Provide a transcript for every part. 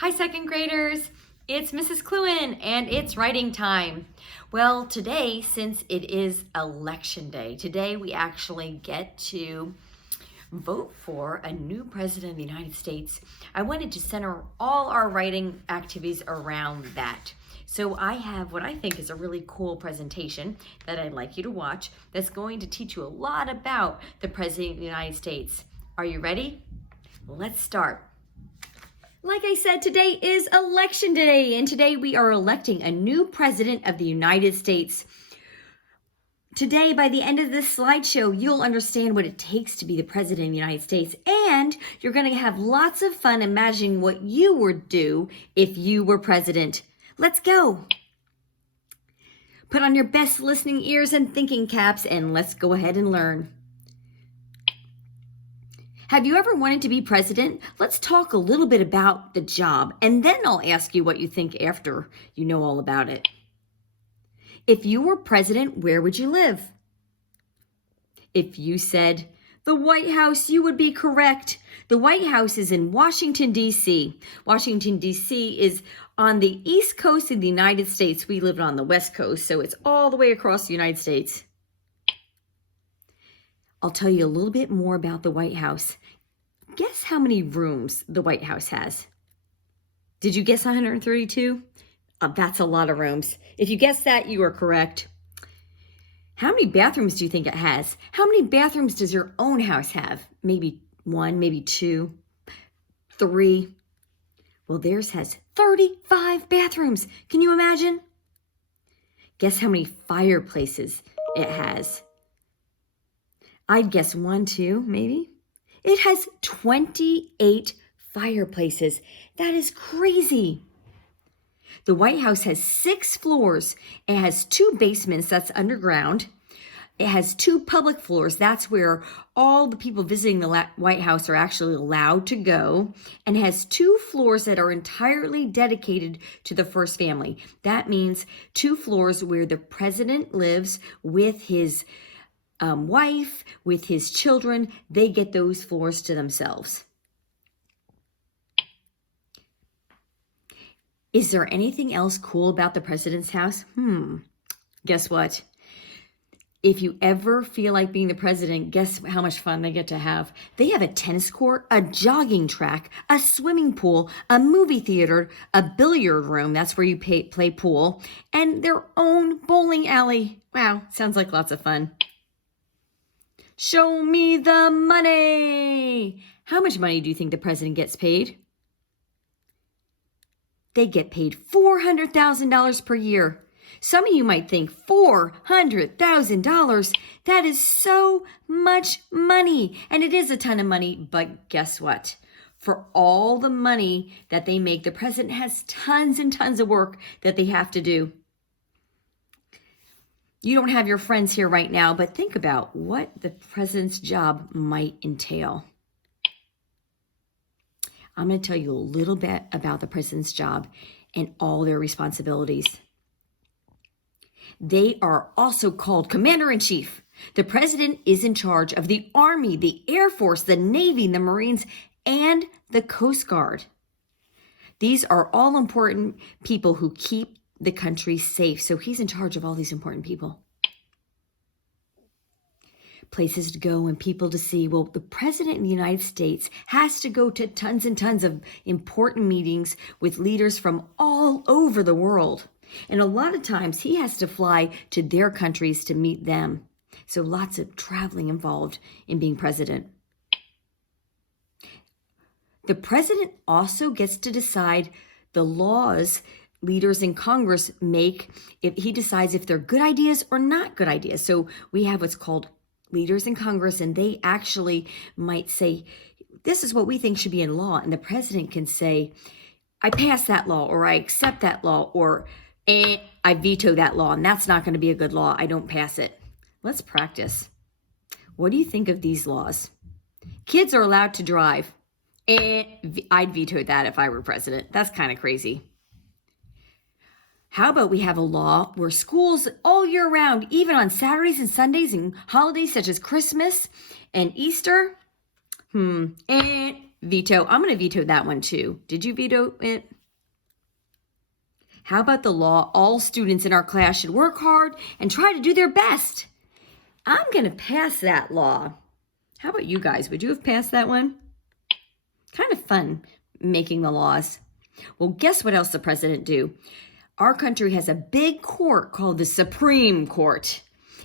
Hi, second graders. It's Mrs. Cluin, and it's writing time. Well, today, since it is election day, today we actually get to vote for a new president of the United States. I wanted to center all our writing activities around that. So I have what I think is a really cool presentation that I'd like you to watch that's going to teach you a lot about the President of the United States. Are you ready? Let's start. Like I said, today is election day, and today we are electing a new president of the United States. Today, by the end of this slideshow, you'll understand what it takes to be the president of the United States, and you're going to have lots of fun imagining what you would do if you were president. Let's go. Put on your best listening ears and thinking caps, and let's go ahead and learn. Have you ever wanted to be president? Let's talk a little bit about the job, and then I'll ask you what you think after you know all about it. If you were president, where would you live? If you said the White House, you would be correct. The White House is in Washington, D.C. Washington, D.C. is on the East Coast of the United States. We live on the West Coast, so it's all the way across the United States. I'll tell you a little bit more about the White House. Guess how many rooms the White House has? Did you guess 132? That's a lot of rooms. If you guessed that, you are correct. How many bathrooms do you think it has? How many bathrooms does your own house have? Maybe one, maybe two, three. Well, theirs has 35 bathrooms. Can you imagine? Guess how many fireplaces it has? I'd guess 1, 2, maybe. It has 28 fireplaces. That is crazy. The White House has 6 floors. It has 2 basements, that's underground. It has 2 public floors. That's where all the people visiting the White House are actually allowed to go. And it has 2 floors that are entirely dedicated to the first family. That means 2 floors where the president lives with his wife, with his children. They get those floors to themselves. Is there anything else cool about the president's house? Guess what? If you ever feel like being the president, guess how much fun they get to have. They have a tennis court, a jogging track, a swimming pool, a movie theater, a billiard room, that's where you play pool, and their own bowling alley. Wow, sounds like lots of fun. Show me the money. How much money do you think the president gets paid? They get paid $400,000 per year. Some of you might think $400,000. That is so much money. And it is a ton of money, but guess what? For all the money that they make, the president has tons and tons of work that they have to do. You don't have your friends here right now, but think about what the president's job might entail. I'm going to tell you a little bit about the president's job and all their responsibilities. They are also called commander-in-chief. The president is in charge of the Army, the Air Force, the Navy, the Marines, and the Coast Guard. These are all important people who keep the country safe. So he's in charge of all these important people. Places to go and people to see. Well, the president of the United States has to go to tons and tons of important meetings with leaders from all over the world. And a lot of times he has to fly to their countries to meet them. So lots of traveling involved in being president. The president also gets to decide the laws leaders in Congress make. If he decides if they're good ideas or not good ideas. So we have what's called leaders in Congress, and they actually might say, this is what we think should be in law. And the president can say, I pass that law, or I accept that law, or I veto that law, and that's not going to be a good law. I don't pass it. Let's practice. What do you think of these laws? Kids are allowed to drive. I'd veto that if I were president. That's kind of crazy. How about we have a law where schools all year round, even on Saturdays and Sundays and holidays such as Christmas and Easter, veto. I'm going to veto that one too. Did you veto it? How about the law? All students in our class should work hard and try to do their best. I'm going to pass that law. How about you guys? Would you have passed that one? Kind of fun making the laws. Well, guess what else the president do? Our country has a big court called the Supreme Court.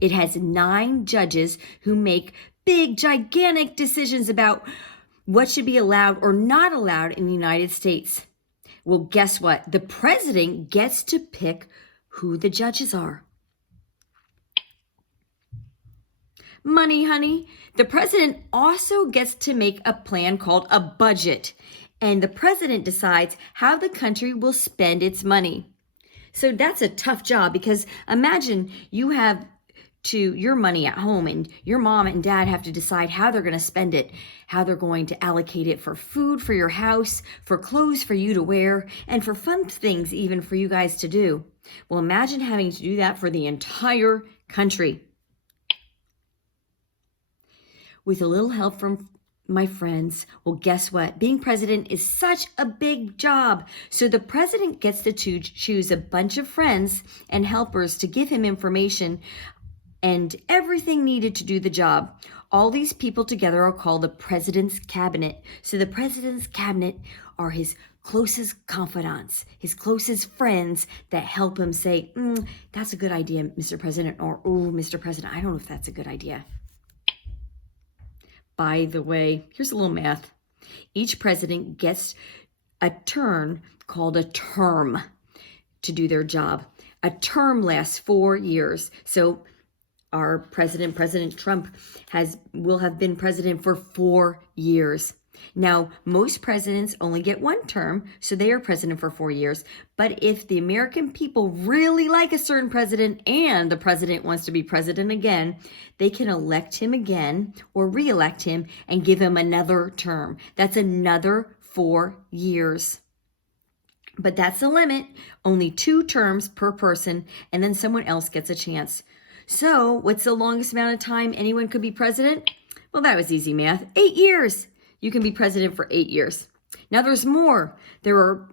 It has 9 judges who make big, gigantic decisions about what should be allowed or not allowed in the United States. Well, guess what? The president gets to pick who the judges are. Money, honey. The president also gets to make a plan called a budget, and the president decides how the country will spend its money. So that's a tough job, because imagine you have your money at home and your mom and dad have to decide how they're going to spend it, how they're going to allocate it for food for your house, for clothes for you to wear, and for fun things even for you guys to do. Well, imagine having to do that for the entire country. With a little help from my friends, well, guess what? Being president is such a big job. So the president gets to choose a bunch of friends and helpers to give him information and everything needed to do the job. All these people together are called the president's cabinet. So the president's cabinet are his closest confidants, his closest friends that help him say, that's a good idea, Mr. President, or, oh, Mr. President, I don't know if that's a good idea. By the way, here's a little math. Each president gets a turn called a term to do their job. A term lasts 4 years. So our president, President Trump, will have been president for 4 years. Now, most presidents only get 1 term, so they are president for 4 years. But if the American people really like a certain president and the president wants to be president again, they can elect him again or re-elect him and give him another term. That's another 4 years. But that's the limit. Only 2 terms per person, and then someone else gets a chance. So what's the longest amount of time anyone could be president? Well, that was easy math. 8 years. You can be president for 8 years. Now there's more. There are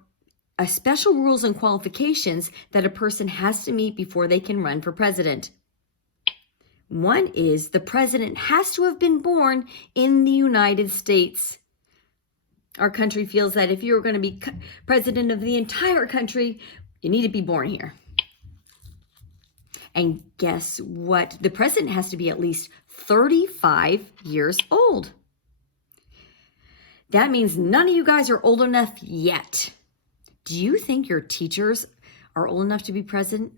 special rules and qualifications that a person has to meet before they can run for president. One is the president has to have been born in the United States. Our country feels that if you're going to be president of the entire country, you need to be born here. And guess what? The president has to be at least 35 years old. That means none of you guys are old enough yet. Do you think your teachers are old enough to be president?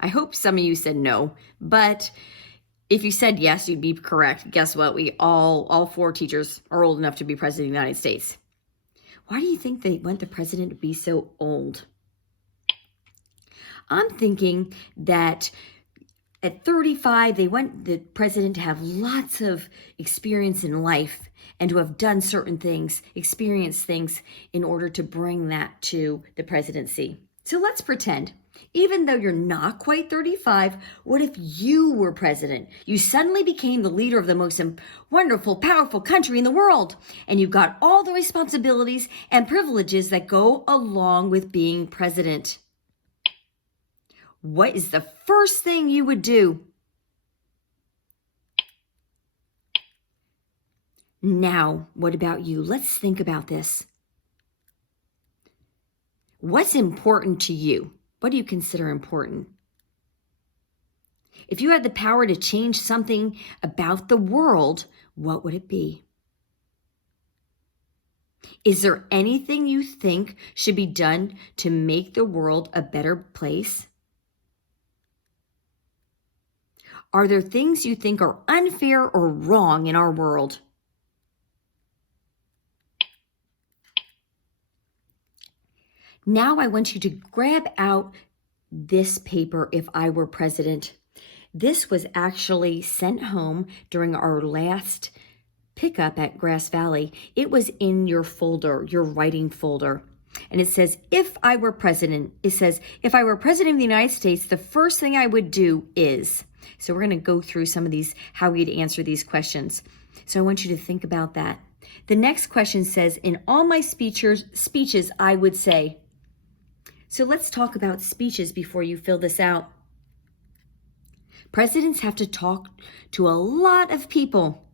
I hope some of you said no, but if you said yes, you'd be correct. Guess what? We all 4 teachers are old enough to be president of the United States. Why do you think they want the president to be so old? I'm thinking that at 35, they want the president to have lots of experience in life and to have done certain things, experienced things in order to bring that to the presidency. So let's pretend, even though you're not quite 35, what if you were president? You suddenly became the leader of the most wonderful, powerful country in the world, and you got all the responsibilities and privileges that go along with being president. What is the first thing you would do? Now, what about you? Let's think about this. What's important to you? What do you consider important? If you had the power to change something about the world, what would it be? Is there anything you think should be done to make the world a better place? Are there things you think are unfair or wrong in our world? Now I want you to grab out this paper, If I Were President. This was actually sent home during our last pickup at Grass Valley. It was in your folder, your writing folder. And it says, if I were president, it says, if I were president of the United States, the first thing I would do is. So we're going to go through some of these, how we'd answer these questions. So I want you to think about that. The next question says, in all my speeches, I would say. So let's talk about speeches before you fill this out. Presidents have to talk to a lot of people.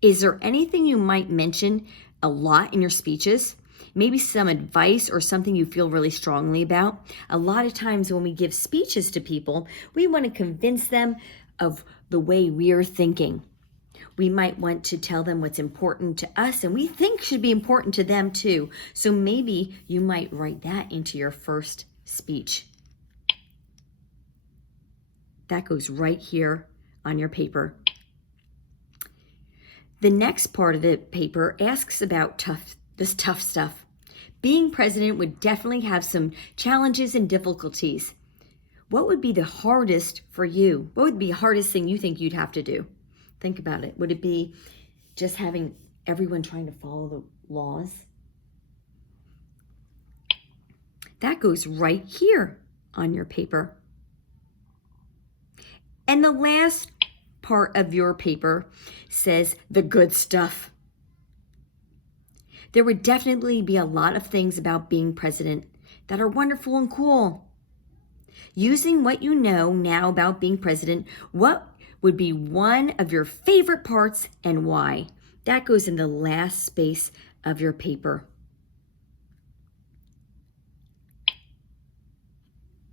Is there anything you might mention a lot in your speeches? Maybe some advice or something you feel really strongly about. A lot of times when we give speeches to people, we want to convince them of the way we're thinking. We might want to tell them what's important to us and we think should be important to them too. So maybe you might write that into your first speech. That goes right here on your paper. The next part of the paper asks about this tough stuff. Being president would definitely have some challenges and difficulties. What would be the hardest for you? What would be the hardest thing you think you'd have to do? Think about it. Would it be just having everyone trying to follow the laws? That goes right here on your paper. And the last part of your paper says the good stuff. There would definitely be a lot of things about being president that are wonderful and cool. Using what you know now about being president, what would be one of your favorite parts and why? That goes in the last space of your paper.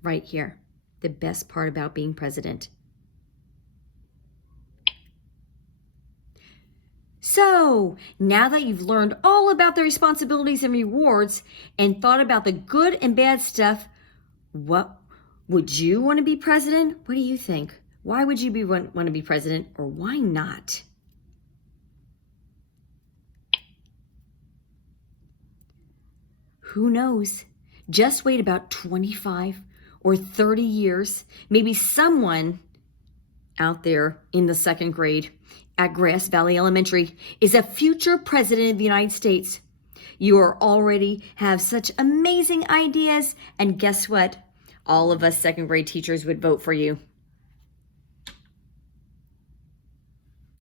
Right here, the best part about being president. So, now that you've learned all about the responsibilities and rewards and thought about the good and bad stuff, what would you want to be president? What do you think? Why would you want to be president, or why not? Who knows? Just wait about 25 or 30 years. Maybe someone out there in the second grade at Grass Valley Elementary is a future president of the United States. You are already have such amazing ideas, and guess what? All of us second grade teachers would vote for you.